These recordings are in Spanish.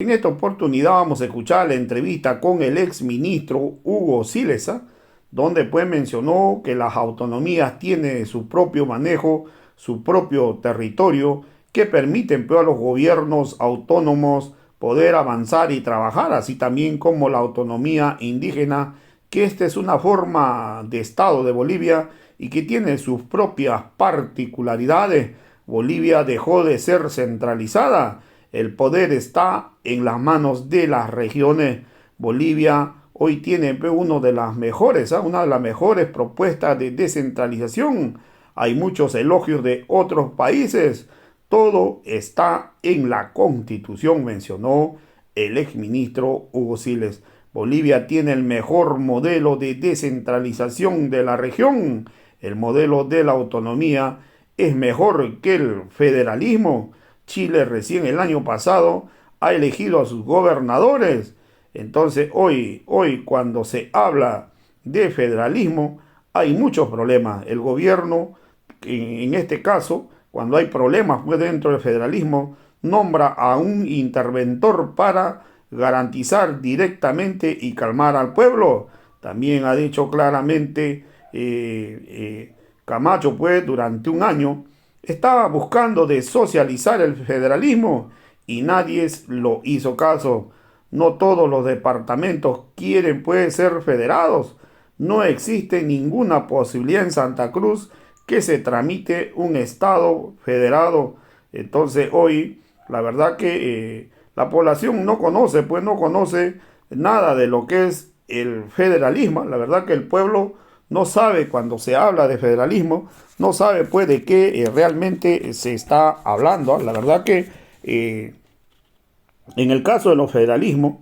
En esta oportunidad vamos a escuchar la entrevista con el ex ministro Hugo Silesa, donde pues mencionó que las autonomías tienen su propio manejo, su propio territorio, que permiten pues, a los gobiernos autónomos poder avanzar y trabajar, así también como la autonomía indígena, que esta es una forma de Estado de Bolivia y que tiene sus propias particularidades. Bolivia dejó de ser centralizada, el poder está en las manos de las regiones. Bolivia hoy tiene uno de las mejores, una de las mejores propuestas de descentralización. Hay muchos elogios de otros países. Todo está en la Constitución, mencionó el exministro Hugo Siles. Bolivia tiene el mejor modelo de descentralización de la región. El modelo de la autonomía es mejor que el federalismo. Chile recién el año pasado ha elegido a sus gobernadores. Entonces hoy cuando se habla de federalismo hay muchos problemas. El gobierno, en este caso, cuando hay problemas pues, dentro del federalismo, nombra a un interventor para garantizar directamente y calmar al pueblo. También ha dicho claramente Camacho, pues, durante un año estaba buscando de socializar el federalismo y nadie lo hizo caso. No todos los departamentos quieren pues ser federados. No existe ninguna posibilidad en Santa Cruz que se tramite un estado federado. Entonces hoy la verdad que la población no conoce, pues no conoce nada de lo que es el federalismo. La verdad que el pueblo no sabe cuando se habla de federalismo, no sabe pues de qué realmente se está hablando. La verdad que en el caso de los federalismos,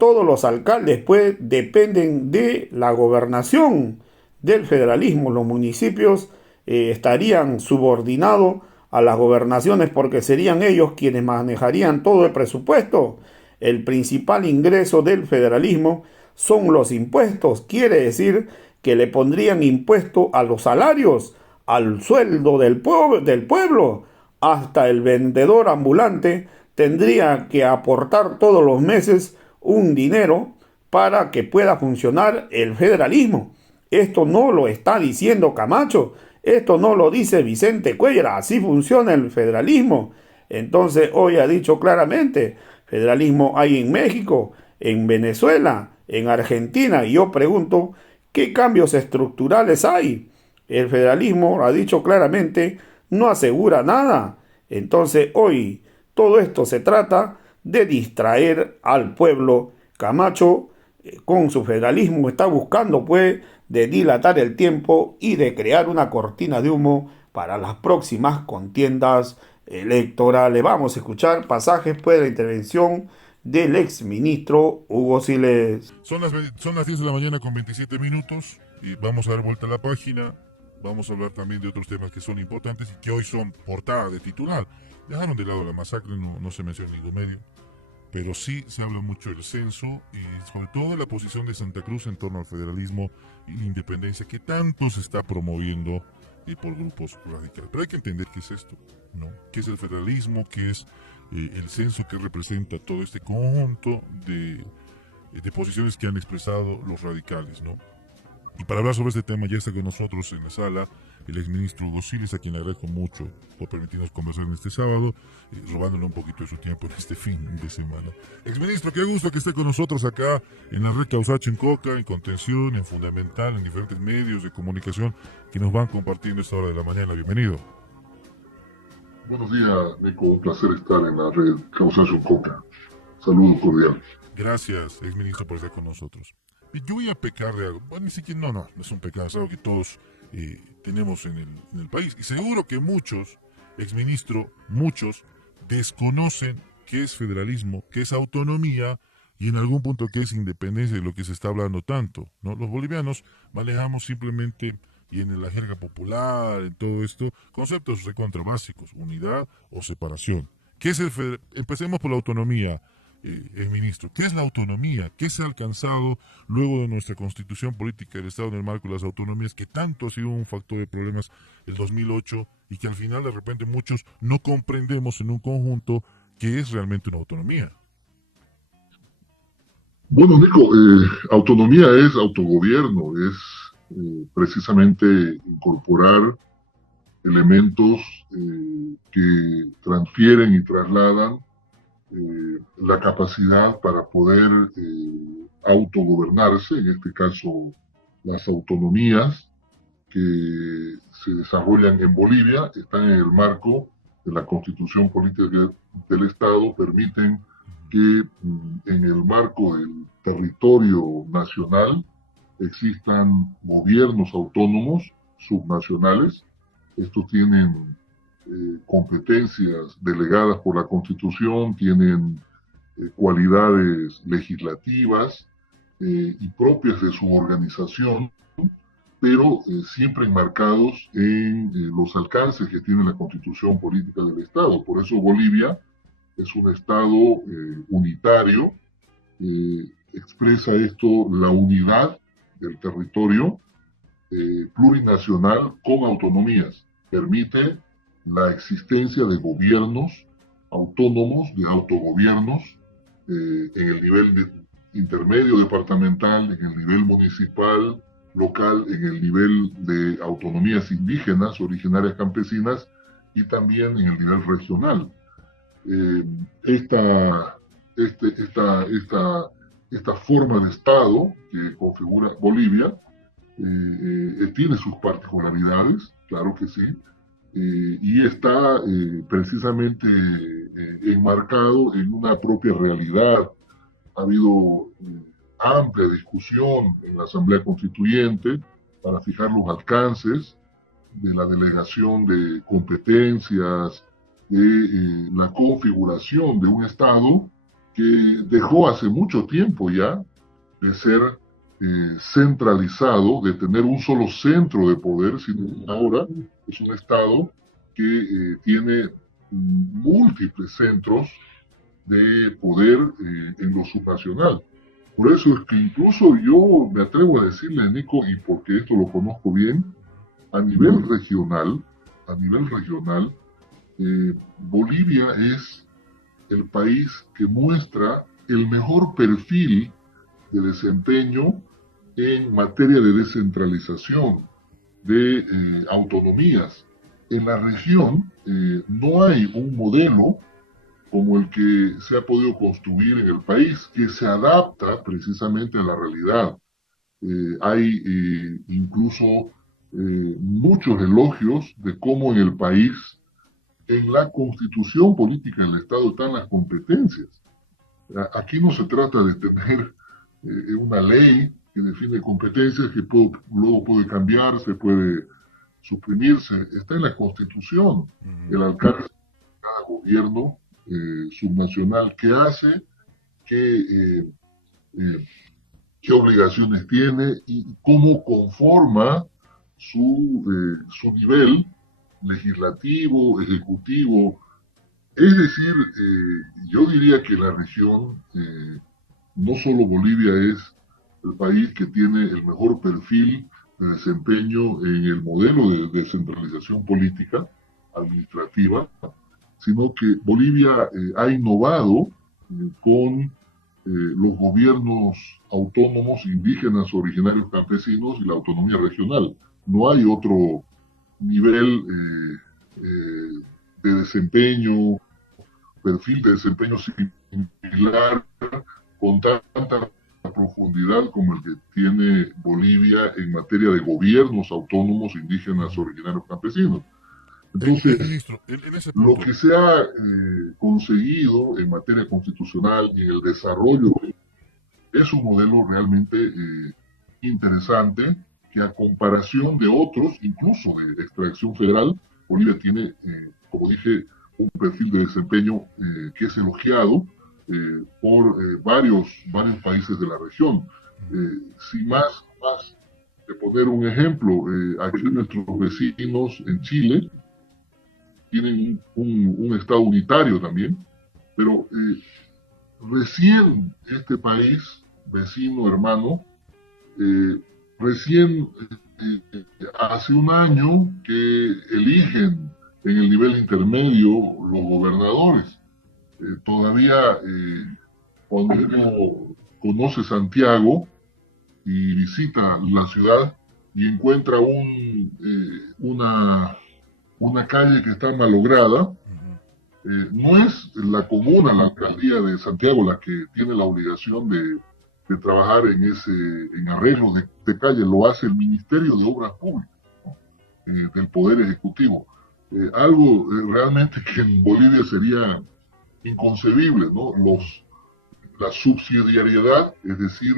todos los alcaldes pues dependen de la gobernación del federalismo. Los municipios estarían subordinados a las gobernaciones porque serían ellos quienes manejarían todo el presupuesto. El principal ingreso del federalismo son los impuestos. Quiere decir que le pondrían impuesto a los salarios, al sueldo del pueblo. Hasta el vendedor ambulante tendría que aportar todos los meses un dinero para que pueda funcionar el federalismo. Esto no lo está diciendo Camacho, esto no lo dice Vicente Cuellar, así funciona el federalismo. Entonces hoy ha dicho claramente, federalismo hay en México, en Venezuela, en Argentina, y yo pregunto, ¿qué cambios estructurales hay? El federalismo, ha dicho claramente, no asegura nada. Entonces hoy todo esto se trata de distraer al pueblo. Camacho con su federalismo está buscando pues de dilatar el tiempo y de crear una cortina de humo para las próximas contiendas electorales. Vamos a escuchar pasajes pues de la intervención del ex ministro Hugo Siles. Son las 10 de la mañana con 27 minutos y vamos a dar vuelta a la página. Vamos a hablar también de otros temas que son importantes y que hoy son portada de titular. Dejaron de lado la masacre, no se menciona en ningún medio, pero sí se habla mucho del censo y sobre todo de la posición de Santa Cruz en torno al federalismo y la independencia que tanto se está promoviendo y por grupos radicales. Pero hay que entender qué es esto, ¿no? ¿Qué es el federalismo? ¿Qué es el censo que representa todo este conjunto de posiciones que han expresado los radicales, ¿no? Y para hablar sobre este tema ya está con nosotros en la sala el exministro Hugo Siles, a quien le agradezco mucho por permitirnos conversar en este sábado, robándole un poquito de su tiempo en este fin de semana. Exministro, qué gusto que esté con nosotros acá en la red Causacho en Coca, en Contención, en Fundamental, en diferentes medios de comunicación que nos van compartiendo esta hora de la mañana. Bienvenido. Buenos días, Nico. Un placer estar en la red Causación Coca. Saludos cordiales. Gracias, exministro, por estar con nosotros. Yo voy a pecar de algo. Bueno, ni siquiera, no es un pecado, es algo que todos tenemos en el país. Y seguro que muchos, exministro, muchos, desconocen qué es federalismo, qué es autonomía y en algún punto qué es independencia de lo que se está hablando tanto, ¿no? Los bolivianos manejamos simplemente, y en la jerga popular, en todo esto, conceptos recontra básicos, unidad o separación. ¿Qué es Empecemos por la autonomía, ministro. ¿Qué es la autonomía? ¿Qué se ha alcanzado luego de nuestra constitución política del Estado en el marco de las autonomías, que tanto ha sido un factor de problemas el 2008 y que al final de repente muchos no comprendemos en un conjunto qué es realmente una autonomía? Bueno, Nico, autonomía es autogobierno, es precisamente incorporar elementos que transfieren y trasladan la capacidad para poder autogobernarse, en este caso las autonomías que se desarrollan en Bolivia están en el marco de la constitución política del Estado, permiten que en el marco del territorio nacional existan gobiernos autónomos subnacionales. Estos tienen competencias delegadas por la Constitución, tienen cualidades legislativas y propias de su organización, pero siempre enmarcados en los alcances que tiene la Constitución política del Estado. Por eso Bolivia es un Estado unitario, expresa esto la unidad del territorio plurinacional con autonomías, permite la existencia de gobiernos autónomos, de autogobiernos, en el nivel intermedio departamental, en el nivel municipal, local, en el nivel de autonomías indígenas, originarias campesinas, y también en el nivel regional. Eh, esta, esta forma de Estado que configura Bolivia tiene sus particularidades, claro que sí, y está precisamente enmarcado en una propia realidad. Ha habido amplia discusión en la Asamblea Constituyente para fijar los alcances de la delegación de competencias, de la configuración de un Estado que dejó hace mucho tiempo ya de ser centralizado, de tener un solo centro de poder, sino ahora es un Estado que tiene múltiples centros de poder en lo subnacional. Por eso es que incluso yo me atrevo a decirle, Nico, y porque esto lo conozco bien, a nivel regional, a nivel regional, Bolivia es el país que muestra el mejor perfil de desempeño en materia de descentralización, de autonomías. En la región no hay un modelo como el que se ha podido construir en el país, que se adapta precisamente a la realidad. Hay incluso muchos elogios de cómo en el país, en la constitución política del Estado, están las competencias. Aquí no se trata de tener una ley que define competencias que luego puede cambiarse, puede suprimirse. Está en la Constitución el alcance de cada gobierno subnacional qué hace, qué, qué obligaciones tiene y cómo conforma su nivel legislativo, ejecutivo. Es decir, yo diría que la región, no solo Bolivia es el país que tiene el mejor perfil de desempeño en el modelo de descentralización política, administrativa, sino que Bolivia ha innovado con los gobiernos autónomos indígenas, originarios campesinos y la autonomía regional. No hay otro nivel de desempeño, perfil de desempeño similar, con tanta profundidad como el que tiene Bolivia en materia de gobiernos autónomos indígenas, originarios campesinos. Entonces, Ministro, en ese lo punto, que se ha conseguido en materia constitucional y en el desarrollo es un modelo realmente interesante que a comparación de otros, incluso de extracción federal, Bolivia tiene, como dije, un perfil de desempeño que es elogiado por varios países de la región. Sin más de poner un ejemplo, aquí nuestros vecinos en Chile tienen un Estado unitario también, pero recién este país, vecino, hermano, recién hace un año que eligen en el nivel intermedio los gobernadores. Todavía cuando uno conoce Santiago y visita la ciudad y encuentra una calle que está malograda, no es la comuna, la alcaldía de Santiago la que tiene la obligación de trabajar en arreglo de calle, lo hace el Ministerio de Obras Públicas, ¿no? Del Poder Ejecutivo. Algo realmente que en Bolivia sería inconcebible, ¿no? La subsidiariedad, es decir,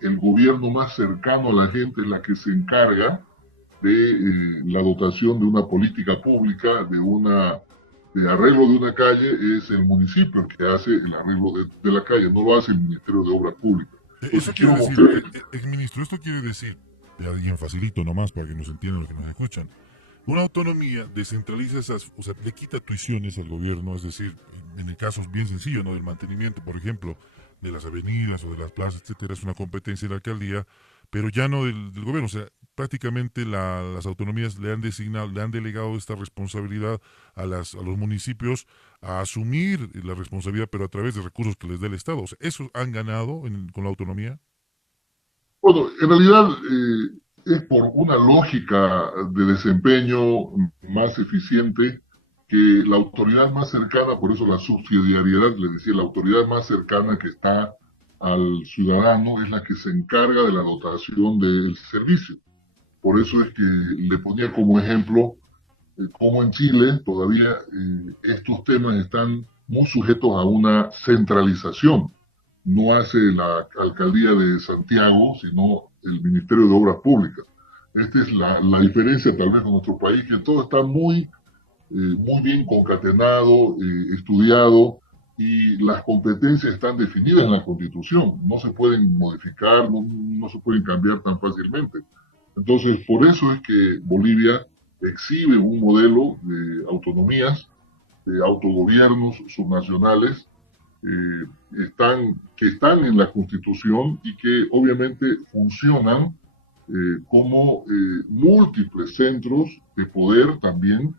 el gobierno más cercano a la gente es la que se encarga de la dotación de una política pública, de arreglo de una calle, es el municipio el que hace el arreglo de la calle, no lo hace el Ministerio de Obras Públicas. Eso Entonces quiere quiero decir, mostrar, exministro, esto quiere decir, ya bien facilito nomás para que nos entiendan los que nos escuchan, una autonomía descentraliza esas, o sea, le quita tuiciones al gobierno, es decir, en el caso bien sencillo, ¿no? Del mantenimiento, por ejemplo, de las avenidas o de las plazas, etcétera, es una competencia de la alcaldía, pero ya no del gobierno, o sea, prácticamente las autonomías le han designado, le han delegado esta responsabilidad a los municipios a asumir la responsabilidad, pero a través de recursos que les dé el Estado. O sea, ¿eso han ganado con la autonomía? bueno, en realidad es por una lógica de desempeño más eficiente que la autoridad más cercana, por eso la subsidiariedad, le decía, la autoridad más cercana que está al ciudadano es la que se encarga de la dotación del servicio. Por eso es que le ponía como ejemplo cómo en Chile todavía estos temas están muy sujetos a una centralización. No hace la alcaldía de Santiago, sino el Ministerio de Obras Públicas. Esta es la diferencia tal vez con nuestro país, que todo está muy bien concatenado, estudiado, y las competencias están definidas en la Constitución. No se pueden modificar, no se pueden cambiar tan fácilmente. Entonces, por eso es que Bolivia exhibe un modelo de autonomías, de autogobiernos subnacionales, que están en la Constitución y que obviamente funcionan como múltiples centros de poder también,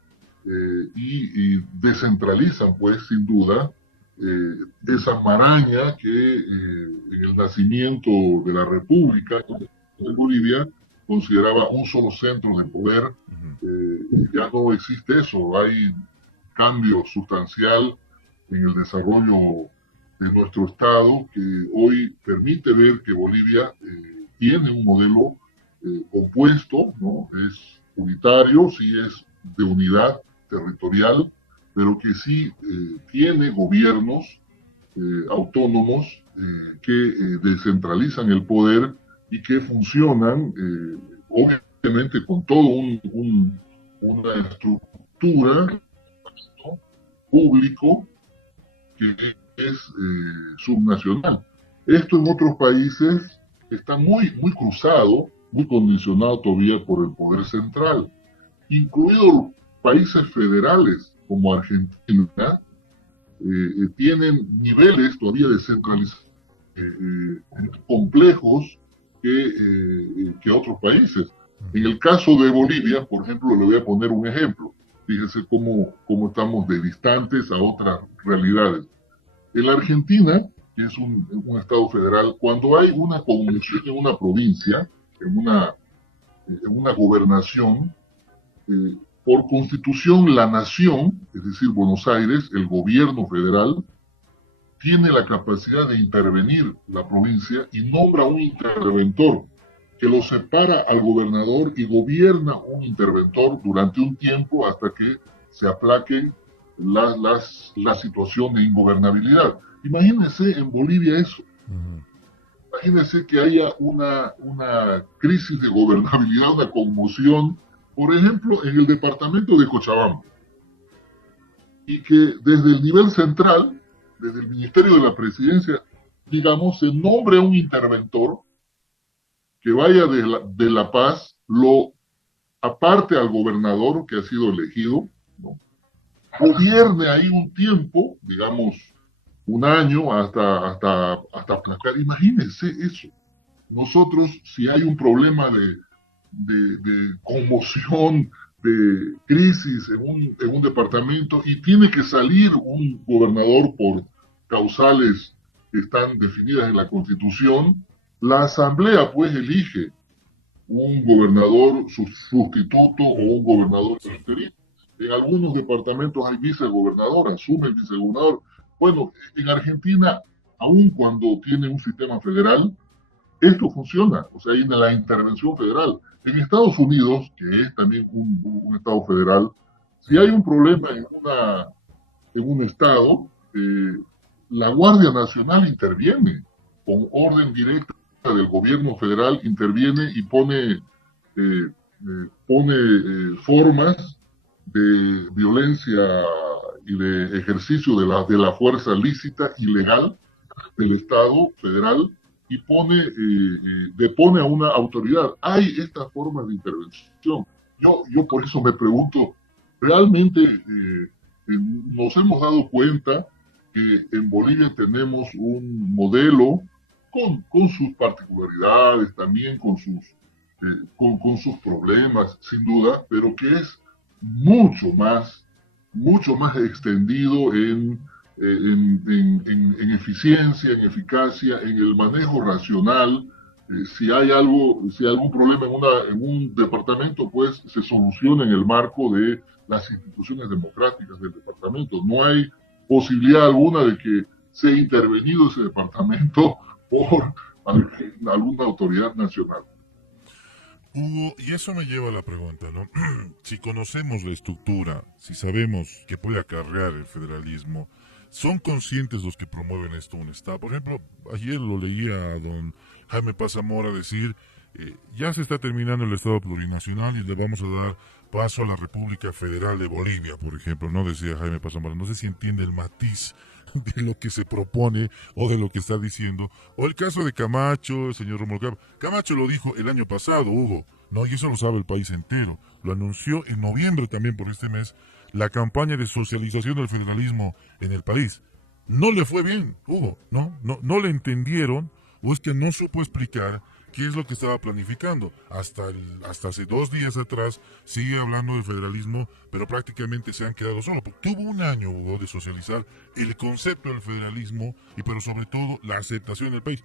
y descentralizan, pues, sin duda, esa maraña que en el nacimiento de la República de Bolivia consideraba un solo centro de poder. Ya no existe eso, hay cambio sustancial en el desarrollo de nuestro Estado que hoy permite ver que Bolivia tiene un modelo compuesto, ¿no? Es unitario, sí es de unidad territorial, pero que sí tiene gobiernos autónomos que descentralizan el poder y que funcionan, obviamente, con todo una estructura, ¿no? Público que es subnacional. Esto en otros países está muy cruzado, muy condicionado todavía por el poder central, incluidos países federales como Argentina, tienen niveles todavía de centralización complejos que otros países. En el caso de Bolivia, por ejemplo, le voy a poner un ejemplo. Fíjese cómo estamos de distantes a otras realidades. En la Argentina, que es un estado federal, cuando hay una convulsión en una provincia, en una gobernación, por constitución la nación, es decir, Buenos Aires, el gobierno federal, tiene la capacidad de intervenir la provincia y nombra un interventor que lo separa al gobernador y gobierna un interventor durante un tiempo hasta que se aplaquen la situación de ingobernabilidad. Imagínense en Bolivia eso. Imagínense que haya una crisis de gobernabilidad, una conmoción, por ejemplo, en el departamento de Cochabamba, y que desde el nivel central, desde el Ministerio de la Presidencia, digamos, se nombre un interventor que vaya de La Paz, lo aparte al gobernador que ha sido elegido, ¿no? Gobierne ahí un tiempo, digamos, un año hasta aplacar. Imagínense eso. Nosotros, si hay un problema de conmoción, de crisis en un departamento y tiene que salir un gobernador por causales están definidas en la Constitución. La Asamblea, pues, elige un gobernador sustituto o un gobernador interino. En algunos departamentos hay vicegobernador, asume el vicegobernador. Bueno, en Argentina, aun cuando tiene un sistema federal, esto funciona, o sea, hay la intervención federal. En Estados Unidos, que es también un estado federal, si hay un problema en un estado, la Guardia Nacional interviene con orden directa del gobierno federal, interviene y pone formas de violencia y de ejercicio de la fuerza lícita y legal del Estado federal y depone a una autoridad. Hay estas formas de intervención. Yo por eso me pregunto, ¿realmente nos hemos dado cuenta que en Bolivia tenemos un modelo con sus particularidades, también con sus problemas, sin duda, pero que es mucho más extendido en eficiencia, en eficacia, en el manejo racional? Si hay algún problema en un departamento, pues se soluciona en el marco de las instituciones democráticas del departamento. No hay posibilidad alguna de que sea intervenido ese departamento por alguna autoridad nacional. Hugo, y eso me lleva a la pregunta, ¿no? Si conocemos la estructura, si sabemos que puede acarrear el federalismo, ¿son conscientes los que promueven esto un Estado? Por ejemplo, ayer lo leía a don Jaime Paz Zamora decir, ya se está terminando el Estado plurinacional y le vamos a dar paso a la República Federal de Bolivia, por ejemplo, ¿no? Decía Jaime Paz Zamora. No sé si entiende el matiz de lo que se propone o de lo que está diciendo. O el caso de Camacho, el señor Romulo Camacho lo dijo el año pasado, Hugo, ¿no? Y eso lo sabe el país entero. Lo anunció en noviembre también por este mes, la campaña de socialización del federalismo en el país. No le fue bien, Hugo, no le entendieron, o es que no supo explicar qué es lo que estaba planificando. Hasta hace 2 días atrás sigue hablando de federalismo, pero prácticamente se han quedado solos. Tuvo un año, Hugo, de socializar el concepto del federalismo, pero sobre todo la aceptación del país.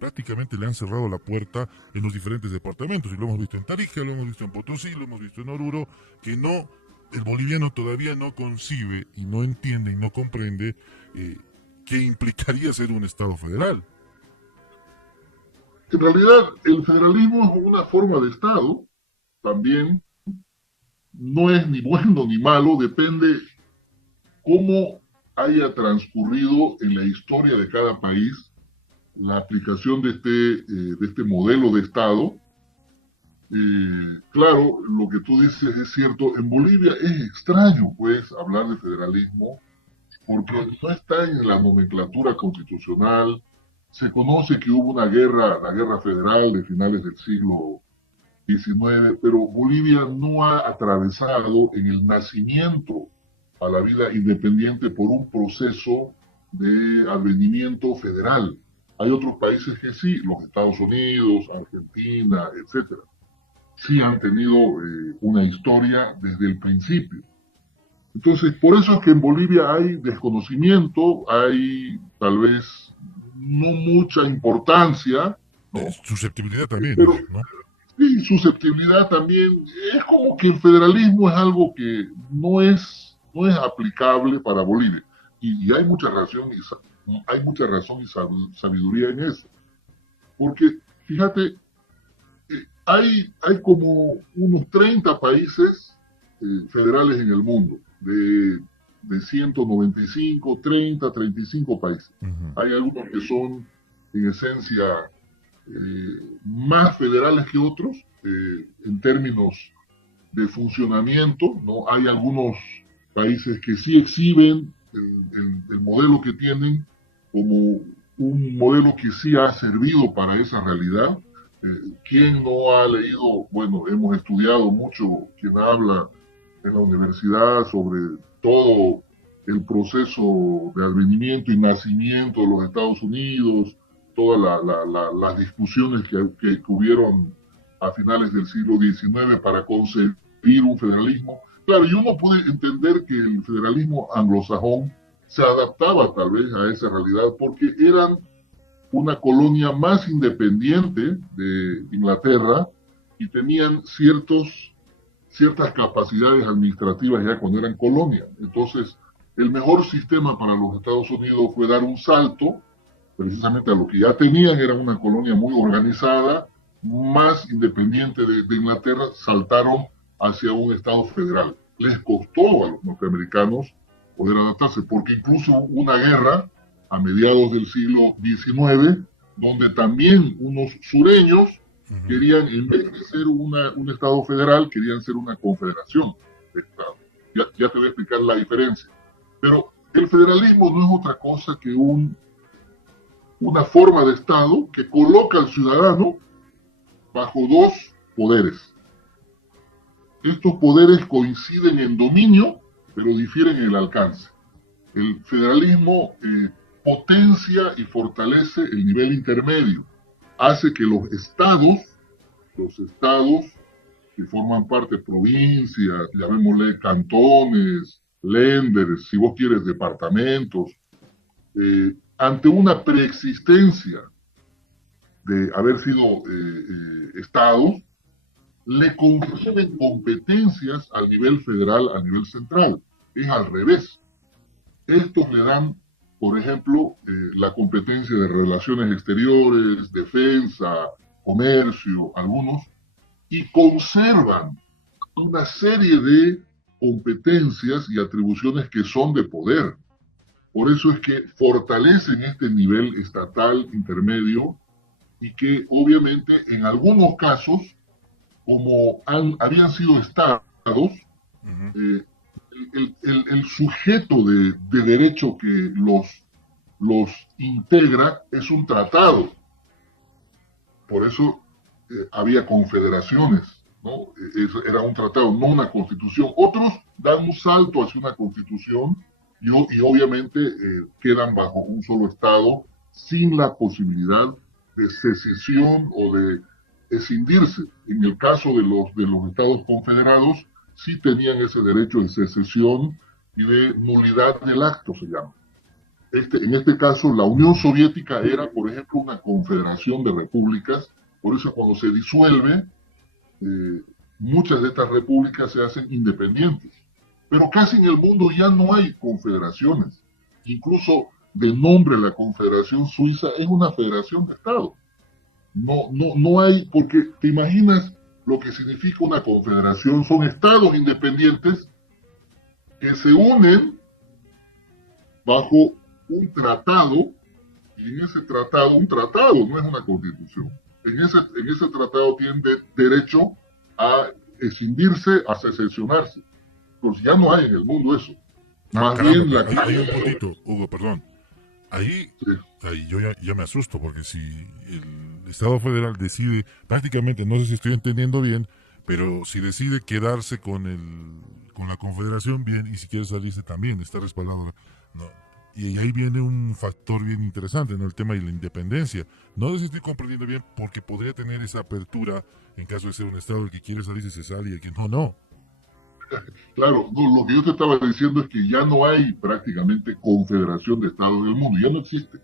Prácticamente le han cerrado la puerta en los diferentes departamentos, y lo hemos visto en Tarija, lo hemos visto en Potosí, lo hemos visto en Oruro, que el boliviano todavía no concibe y no entiende y no comprende qué implicaría ser un Estado federal. En realidad, el federalismo es una forma de Estado, también no es ni bueno ni malo, depende cómo haya transcurrido en la historia de cada país la aplicación de este modelo de Estado. Claro, lo que tú dices es cierto. En Bolivia es extraño, pues, hablar de federalismo, porque no está en la nomenclatura constitucional. Se conoce que hubo la guerra federal de finales del siglo XIX, pero Bolivia no ha atravesado en el nacimiento a la vida independiente por un proceso de advenimiento federal. Hay otros países que sí, los Estados Unidos, Argentina, etcétera, sí han tenido una historia desde el principio. Entonces, por eso es que en Bolivia hay desconocimiento, hay tal vez no mucha importancia, ¿no? Susceptibilidad también, pero, ¿no? Sí, susceptibilidad también. Es como que el federalismo es algo que no es aplicable para Bolivia. Y hay mucha razón y sabiduría en eso. Porque, fíjate, hay como unos 30 países federales en el mundo, de 195, 30, 35 países. Hay algunos que son, en esencia, más federales que otros, en términos de funcionamiento, ¿no? Hay algunos países que sí exhiben el modelo que tienen como un modelo que sí ha servido para esa realidad. ¿Quién no ha leído? Bueno, hemos estudiado mucho, quien habla en la universidad sobre todo el proceso de advenimiento y nacimiento de los Estados Unidos, todas las discusiones que hubieron a finales del siglo XIX para concebir un federalismo. Claro, y uno puede entender que el federalismo anglosajón se adaptaba tal vez a esa realidad porque eran una colonia más independiente de Inglaterra y tenían ciertas capacidades administrativas ya cuando eran colonia. Entonces, el mejor sistema para los Estados Unidos fue dar un salto precisamente a lo que ya tenían, era una colonia muy organizada, más independiente de Inglaterra, saltaron hacia un Estado federal. Les costó a los norteamericanos poder adaptarse, porque incluso hubo una guerra a mediados del siglo XIX, donde también unos sureños querían, en vez de ser un Estado federal, querían ser una confederación de Estados. Ya te voy a explicar la diferencia. Pero el federalismo no es otra cosa que una forma de Estado que coloca al ciudadano bajo dos poderes. Estos poderes coinciden en dominio, pero difieren en el alcance. El federalismo potencia y fortalece el nivel intermedio, hace que los estados que forman parte, provincias, llamémosle cantones, lenders, si vos quieres, departamentos, ante una preexistencia de haber sido estados, le confieren competencias al nivel federal, al nivel central. Es al revés. Estos le dan, por ejemplo, la competencia de relaciones exteriores, defensa, comercio, algunos, y conservan una serie de competencias y atribuciones que son de poder. Por eso es que fortalecen este nivel estatal intermedio y que obviamente en algunos casos, como habían sido estados, el sujeto de derecho que los integra es un tratado. Por eso había confederaciones, ¿no? Era un tratado, no una constitución. Otros dan un salto hacia una constitución y obviamente quedan bajo un solo Estado sin la posibilidad de secesión o de escindirse. En el caso de los Estados confederados, sí tenían ese derecho de secesión y de nulidad del acto, se llama. En este caso, la Unión Soviética era, por ejemplo, una confederación de repúblicas. Por eso cuando se disuelve, muchas de estas repúblicas se hacen independientes. Pero casi en el mundo ya no hay confederaciones. Incluso de nombre la Confederación Suiza es una federación de Estados. No hay, porque te imaginas lo que significa una confederación. Son estados independientes que se unen bajo un tratado, y en ese tratado, un tratado no es una constitución, en ese tratado tienen derecho a escindirse, a secesionarse. Pues ya no hay en el mundo eso. Más caramba, bien hay un puntito, Hugo, perdón. Ahí yo ya me asusto, porque si el Estado federal decide, prácticamente, no sé si estoy entendiendo bien, pero si decide quedarse con la confederación, bien, y si quiere salirse también, está respaldado, ¿no? Y ahí viene un factor bien interesante, ¿no? El tema de la independencia. No sé si estoy comprendiendo bien, porque podría tener esa apertura en caso de ser un Estado, el que quiere salirse se sale y el que no. Claro, no, lo que yo te estaba diciendo es que ya no hay prácticamente confederación de estados del mundo, ya no existe.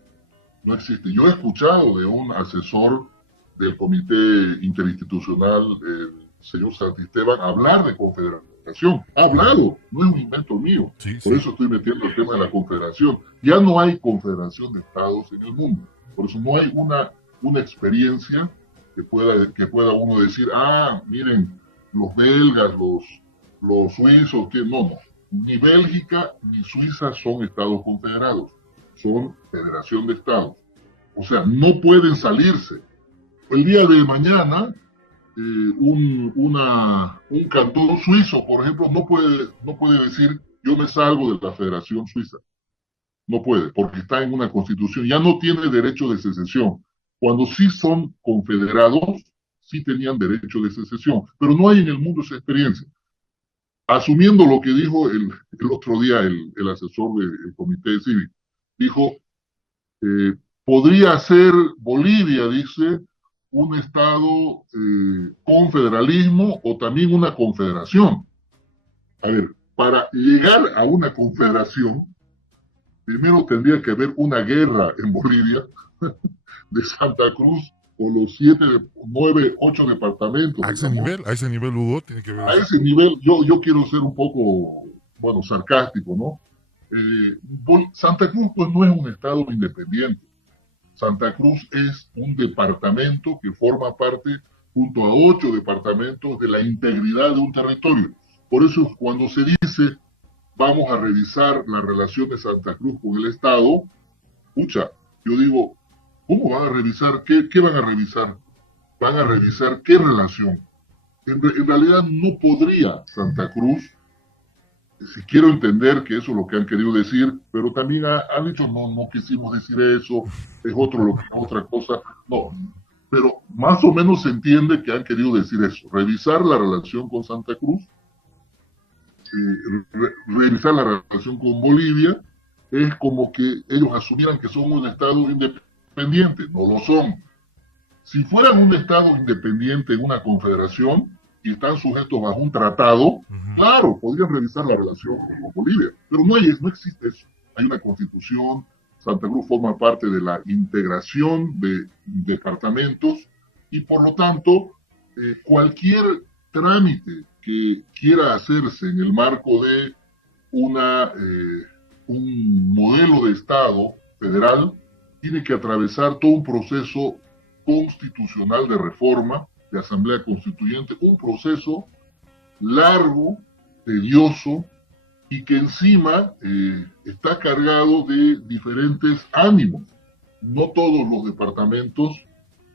No existe. Yo he escuchado de un asesor del Comité Interinstitucional, el señor Santisteban, hablar de confederación. Ha hablado, no es un invento mío. Sí, Por eso estoy metiendo el tema de la confederación. Ya no hay confederación de estados en el mundo. Por eso no hay una experiencia que pueda uno decir, miren, los belgas, los suizos, que no. Ni Bélgica ni Suiza son estados confederados, son federación de estados. O sea, no pueden salirse. El día de mañana, un cantón suizo, por ejemplo, no puede decir yo me salgo de la Federación Suiza. No puede, porque está en una constitución. Ya no tiene derecho de secesión. Cuando sí son confederados, sí tenían derecho de secesión. Pero no hay en el mundo esa experiencia. Asumiendo lo que dijo el otro día el asesor del Comité Cívico, dijo, podría ser Bolivia, dice, un Estado con federalismo o también una confederación. A ver, para llegar a una confederación, primero tendría que haber una guerra en Bolivia de Santa Cruz o los 7, 9, 8 departamentos. A ese nivel, Hugo, tiene que ver A eso. ese nivel, yo quiero ser un poco, bueno, sarcástico, ¿no? Santa Cruz pues no es un estado independiente. Santa Cruz es un departamento que forma parte junto a 8 departamentos de la integridad de un territorio. Por eso cuando se dice vamos a revisar la relación de Santa Cruz con el Estado, pucha, yo digo, ¿cómo van a revisar? ¿Qué van a revisar? Van a revisar qué relación. En realidad no podría Santa Cruz, si quiero entender que eso es lo que han querido decir, pero también han dicho, no quisimos decir eso, es otra cosa. No, pero más o menos se entiende que han querido decir eso, revisar la relación con Santa Cruz, revisar la relación con Bolivia, es como que ellos asumieran que son un Estado independiente, no lo son. Si fueran un Estado independiente en una confederación y están sujetos bajo un tratado, claro, podrían revisar la relación con Bolivia, pero no existe eso. Hay una constitución, Santa Cruz forma parte de la integración de departamentos y por lo tanto cualquier trámite que quiera hacerse en el marco de un modelo de Estado federal tiene que atravesar todo un proceso constitucional de reforma, de asamblea constituyente, un proceso largo, tedioso y que encima está cargado de diferentes ánimos. No todos los departamentos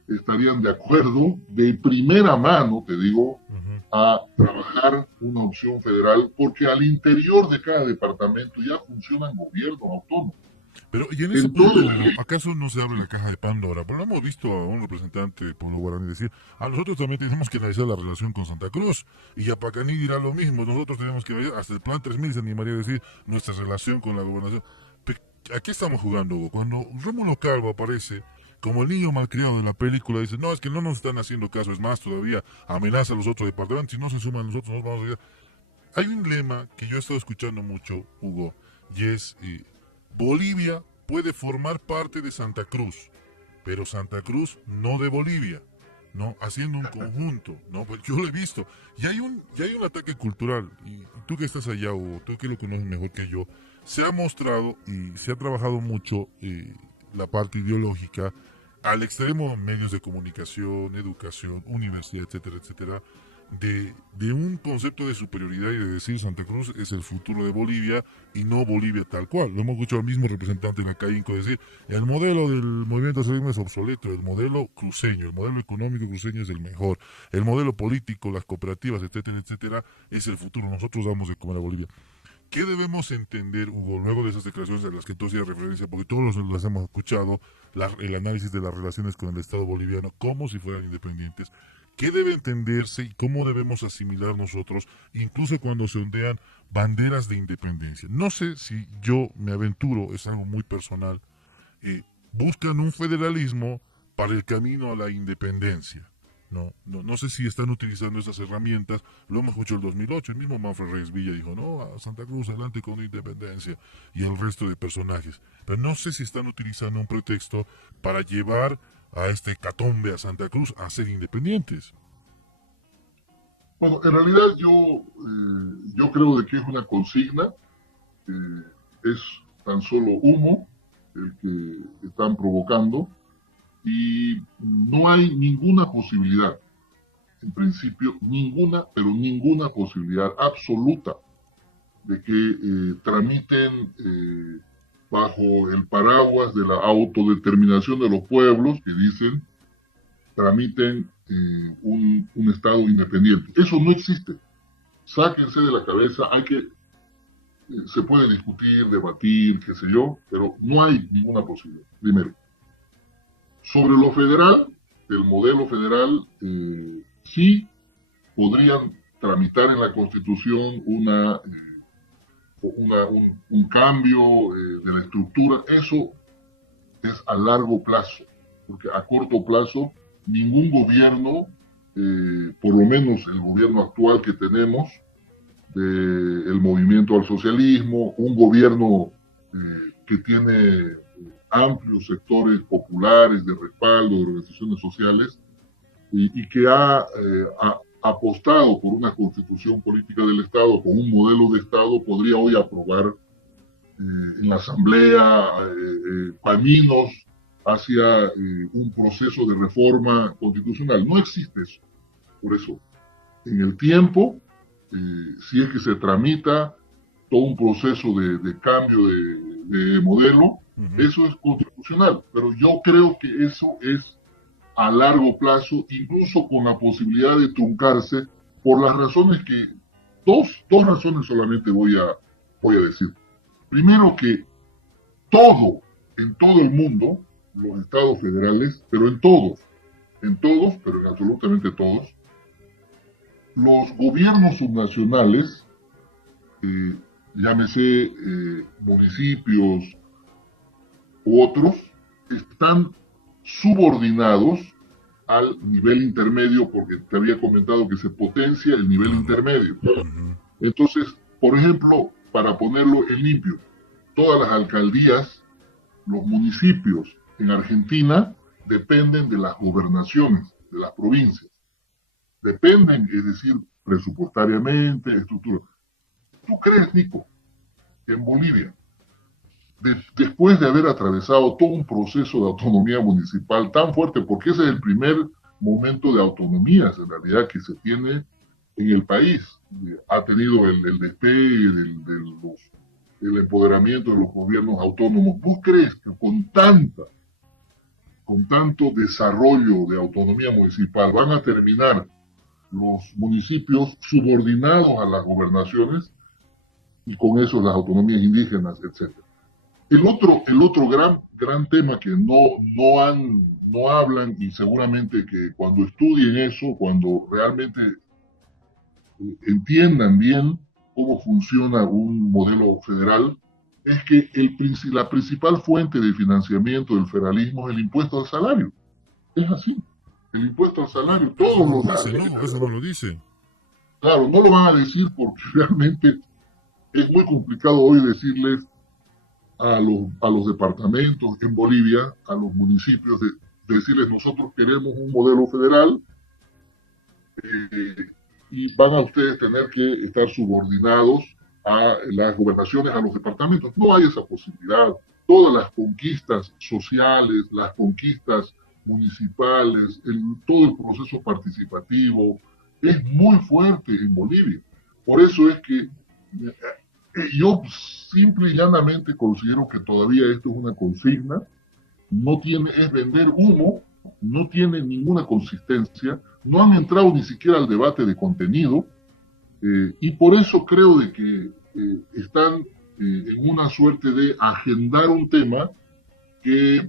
estarían de acuerdo de primera mano, te digo, a trabajar una opción federal, porque al interior de cada departamento ya funcionan gobiernos autónomos. Pero, y en ese punto, ¿acaso no se abre la caja de Pandora? Pero hemos visto a un representante de Pueblo Guaraní decir, a nosotros también tenemos que analizar la relación con Santa Cruz, y Yapacaní dirá lo mismo, nosotros tenemos que ver, hasta el Plan 3000 se animaría a decir, nuestra relación con la gobernación. ¿A qué estamos jugando, Hugo? Cuando Rómulo Calvo aparece como el niño malcriado de la película, dice, no, es que no nos están haciendo caso, es más, todavía amenaza a los otros departamentos, si no se suman nosotros, nos vamos a ir. Hay un lema que yo he estado escuchando mucho, Hugo, y es, Bolivia puede formar parte de Santa Cruz, pero Santa Cruz no de Bolivia, ¿no? Haciendo un conjunto, ¿no? Pues yo lo he visto. Y hay un ataque cultural, y tú que estás allá, Hugo, tú que lo conoces mejor que yo, se ha mostrado y se ha trabajado mucho la parte ideológica al extremo, medios de comunicación, educación, universidad, etcétera, etcétera, de un concepto de superioridad y de decir Santa Cruz es el futuro de Bolivia y no Bolivia tal cual. Lo hemos escuchado al mismo representante de la CAINCO decir, el modelo del movimiento socialismo es obsoleto, el modelo cruceño, el modelo económico cruceño es el mejor, el modelo político, las cooperativas, etcétera, etcétera, es el futuro, nosotros damos de comer a Bolivia. ¿Qué debemos entender, Hugo, luego de esas declaraciones a las que tú hacías referencia, porque todos las hemos escuchado, el análisis de las relaciones con el Estado boliviano como si fueran independientes? ¿Qué debe entenderse y cómo debemos asimilar nosotros, incluso cuando se ondean banderas de independencia? No sé si yo me aventuro, es algo muy personal, buscan un federalismo para el camino a la independencia. No sé si están utilizando esas herramientas. Lo hemos escuchado en el 2008. El mismo Manfred Reyes Villa dijo, no, a Santa Cruz adelante con la independencia y el resto de personajes. Pero no sé si están utilizando un pretexto para llevar a este catombe a Santa Cruz a ser independientes. Bueno, en realidad yo creo de que es una consigna, es tan solo humo el que están provocando y no hay ninguna posibilidad, en principio pero ninguna posibilidad absoluta de que tramiten bajo el paraguas de la autodeterminación de los pueblos, que dicen, tramiten un Estado independiente. Eso no existe. Sáquense de la cabeza, se puede discutir, debatir, qué sé yo, pero no hay ninguna posibilidad. Primero. Sobre lo federal, el modelo federal, sí podrían tramitar en la Constitución un cambio de la estructura. Eso es a largo plazo, porque a corto plazo ningún gobierno, por lo menos el gobierno actual que tenemos, del movimiento al socialismo, un gobierno que tiene amplios sectores populares de respaldo de organizaciones sociales y que ha apostado por una constitución política del Estado, con un modelo de Estado, podría hoy aprobar en la Asamblea caminos hacia un proceso de reforma constitucional. No existe eso. Por eso, en el tiempo, si es que se tramita todo un proceso de cambio de modelo, eso es constitucional. Pero yo creo que eso es a largo plazo, incluso con la posibilidad de truncarse, por las razones que, dos razones solamente voy a decir. Primero, que en todo el mundo, los estados federales, pero en todos, pero en absolutamente todos, los gobiernos subnacionales, llámese municipios u otros, están subordinados al nivel intermedio, porque te había comentado que se potencia el nivel intermedio. Entonces, por ejemplo, para ponerlo en limpio, todas las alcaldías, los municipios en Argentina dependen de las gobernaciones, de las provincias. Dependen, es decir, presupuestariamente, estructura. ¿Tú crees, Nico, que en Bolivia, después de haber atravesado todo un proceso de autonomía municipal tan fuerte, porque ese es el primer momento de autonomías en realidad que se tiene en el país, ha tenido el despegue el empoderamiento de los gobiernos autónomos? ¿Vos crees que con tanto desarrollo de autonomía municipal van a terminar los municipios subordinados a las gobernaciones y con eso las autonomías indígenas, etcétera? El otro gran tema que no hablan, y seguramente que cuando estudien eso, cuando realmente entiendan bien cómo funciona un modelo federal, es que la principal fuente de financiamiento del federalismo es el impuesto al salario. Es así. El impuesto al salario, todos los años. No, eso no lo dice. Claro, no lo van a decir porque realmente es muy complicado hoy decirles a los departamentos en Bolivia, a los municipios, decirles: nosotros queremos un modelo federal y van a ustedes tener que estar subordinados a las gobernaciones, a los departamentos. No hay esa posibilidad. Todas las conquistas sociales, las conquistas municipales, todo el proceso participativo es muy fuerte en Bolivia. Por eso es que yo simple y llanamente considero que todavía esto es una consigna, es vender humo, no tiene ninguna consistencia, no han entrado ni siquiera al debate de contenido, y por eso creo de que están en una suerte de agendar un tema que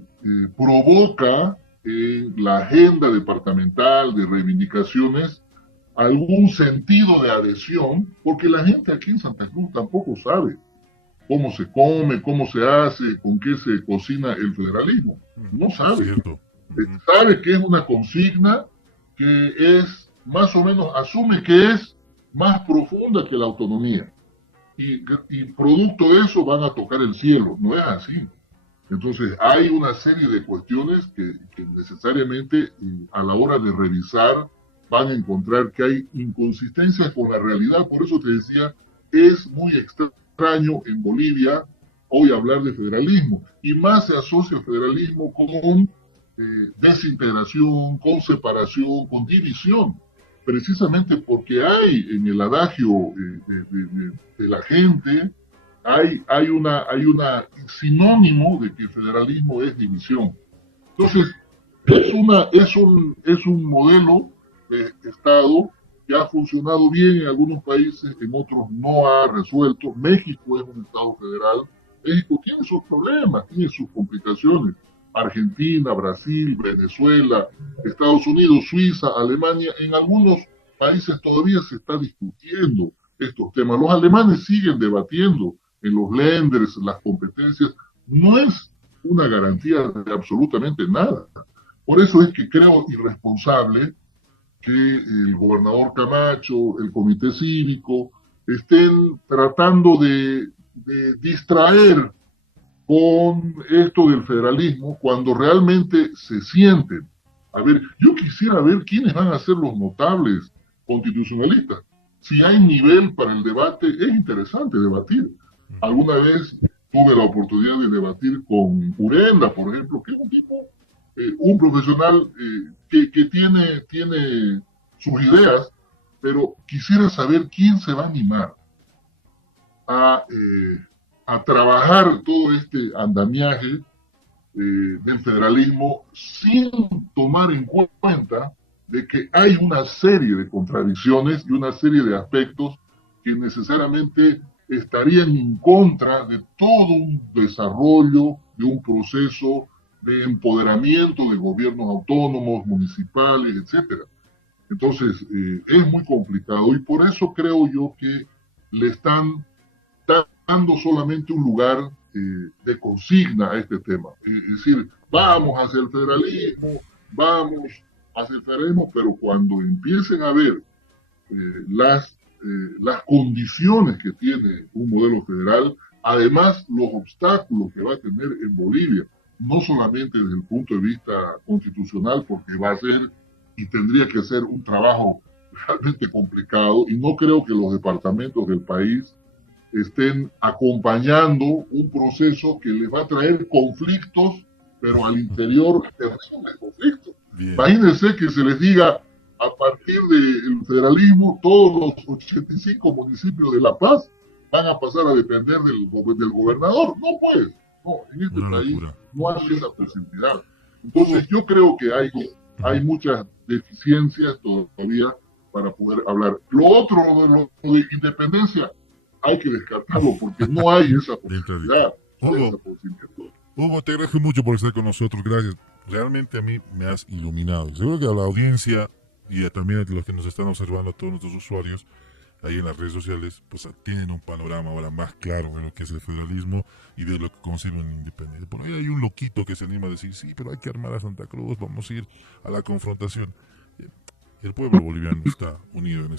provoca en la agenda departamental de reivindicaciones algún sentido de adhesión, porque la gente aquí en Santa Cruz tampoco sabe cómo se come, cómo se hace, con qué se cocina el federalismo. No sabe. Sabe que es una consigna que es más o menos, asume que es más profunda que la autonomía. Y producto de eso van a tocar el cielo. No es así. Entonces hay una serie de cuestiones que necesariamente a la hora de revisar van a encontrar que hay inconsistencias con la realidad. Por eso te decía, es muy extraño en Bolivia hoy hablar de federalismo, y más se asocia el federalismo con desintegración, con separación, con división, precisamente porque hay en el adagio de la gente, hay una sinónimo de que el federalismo es división. Entonces, es un modelo de Estado que ha funcionado bien en algunos países, en otros no ha resuelto. México es un Estado federal. México tiene sus problemas, tiene sus complicaciones. Argentina, Brasil, Venezuela, Estados Unidos, Suiza, Alemania, en algunos países todavía se está discutiendo estos temas. Los alemanes siguen debatiendo en los lenders las competencias. No es una garantía de absolutamente nada. Por eso es que creo irresponsable que el gobernador Camacho, el comité cívico, estén tratando de distraer con esto del federalismo cuando realmente se sienten. A ver, yo quisiera ver quiénes van a ser los notables constitucionalistas. Si hay nivel para el debate, es interesante debatir. Alguna vez tuve la oportunidad de debatir con Urenda, por ejemplo, que es un tipo, un profesional que tiene sus ideas, pero quisiera saber quién se va a animar a, a trabajar todo este andamiaje del federalismo sin tomar en cuenta de que hay una serie de contradicciones y una serie de aspectos que necesariamente estarían en contra de todo un desarrollo, de un proceso de empoderamiento de gobiernos autónomos, municipales, etcétera. Entonces, es muy complicado y por eso creo yo que le están dando solamente un lugar de consigna a este tema. Es decir, vamos hacia el federalismo, vamos hacia el federalismo, pero cuando empiecen a ver las condiciones que tiene un modelo federal, además los obstáculos que va a tener en Bolivia, no solamente desde el punto de vista constitucional, porque va a ser y tendría que ser un trabajo realmente complicado, y no creo que los departamentos del país estén acompañando un proceso que les va a traer conflictos, pero al interior terribles conflictos. Bien. Imagínense que se les diga, a partir del federalismo, todos los 85 municipios de La Paz van a pasar a depender del gobernador. No, pues, no, en este país no hay esa posibilidad. Entonces yo creo que hay muchas deficiencias todavía para poder hablar. Lo otro, lo de independencia, hay que descartarlo porque no hay esa posibilidad. Hugo, te agradezco mucho por estar con nosotros, gracias. Realmente a mí me has iluminado. Seguro que a la audiencia y también a los que nos están observando, a todos nuestros usuarios ahí en las redes sociales, pues tienen un panorama ahora más claro de lo que es el federalismo y de lo que conciben la independencia. Por ahí hay un loquito que se anima a decir, sí, pero hay que armar a Santa Cruz, vamos a ir a la confrontación. El pueblo boliviano está unido en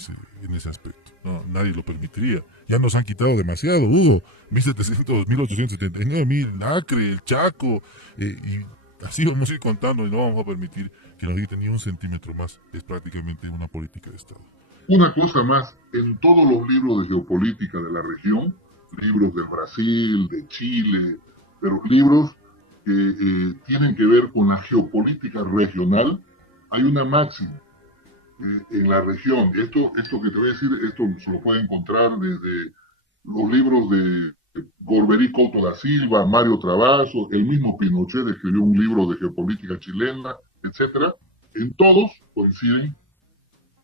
ese aspecto. No, nadie lo permitiría. Ya nos han quitado demasiado, Hugo. 1700, 1879, 1000, Acre, el Chaco, y así vamos a ir contando y no vamos a permitir que nos quiten ni un centímetro más. Es prácticamente una política de Estado. Una cosa más, en todos los libros de geopolítica de la región, libros del Brasil, de Chile, pero libros que tienen que ver con la geopolítica regional, hay una máxima en la región. Esto que te voy a decir, esto se lo puede encontrar desde los libros de Gorberi Couto da Silva, Mario Travaso, el mismo Pinochet escribió un libro de geopolítica chilena, etc. En todos coinciden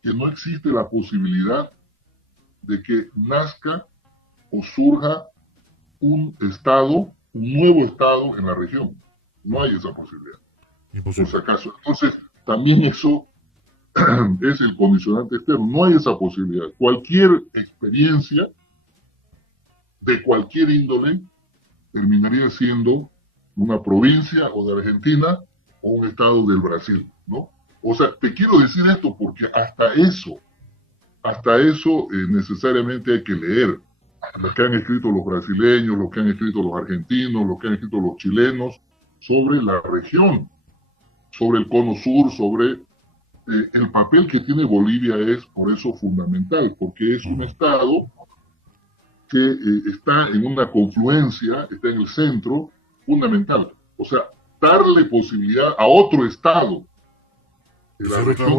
que no existe la posibilidad de que nazca o surja un Estado, un nuevo Estado en la región. No hay esa posibilidad. Imposible. Por si acaso. Entonces, también eso es el condicionante externo. No hay esa posibilidad. Cualquier experiencia de cualquier índole terminaría siendo una provincia o de Argentina o un estado del Brasil, ¿no? O sea, te quiero decir esto porque hasta eso necesariamente hay que leer lo que han escrito los brasileños, lo que han escrito los argentinos, lo que han escrito los chilenos sobre la región, sobre el cono sur, sobre el papel que tiene Bolivia es por eso fundamental, porque es un estado que está en una confluencia, está en el centro, fundamental. O sea, darle posibilidad a otro estado de la región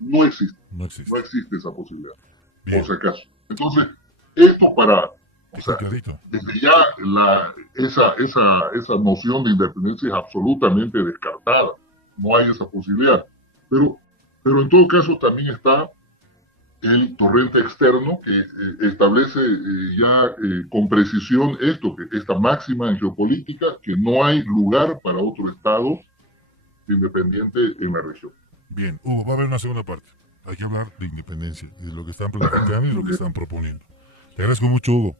no existe esa posibilidad. Bien. Por si acaso. Entonces, esto desde ya esa noción de independencia es absolutamente descartada. No hay esa posibilidad. Pero en todo caso también está el torrente externo que establece con precisión esta máxima en geopolítica, que no hay lugar para otro Estado independiente en la región. Bien, Hugo, va a haber una segunda parte. Hay que hablar de independencia, de lo que están planificando y lo que están proponiendo. Te agradezco mucho, Hugo.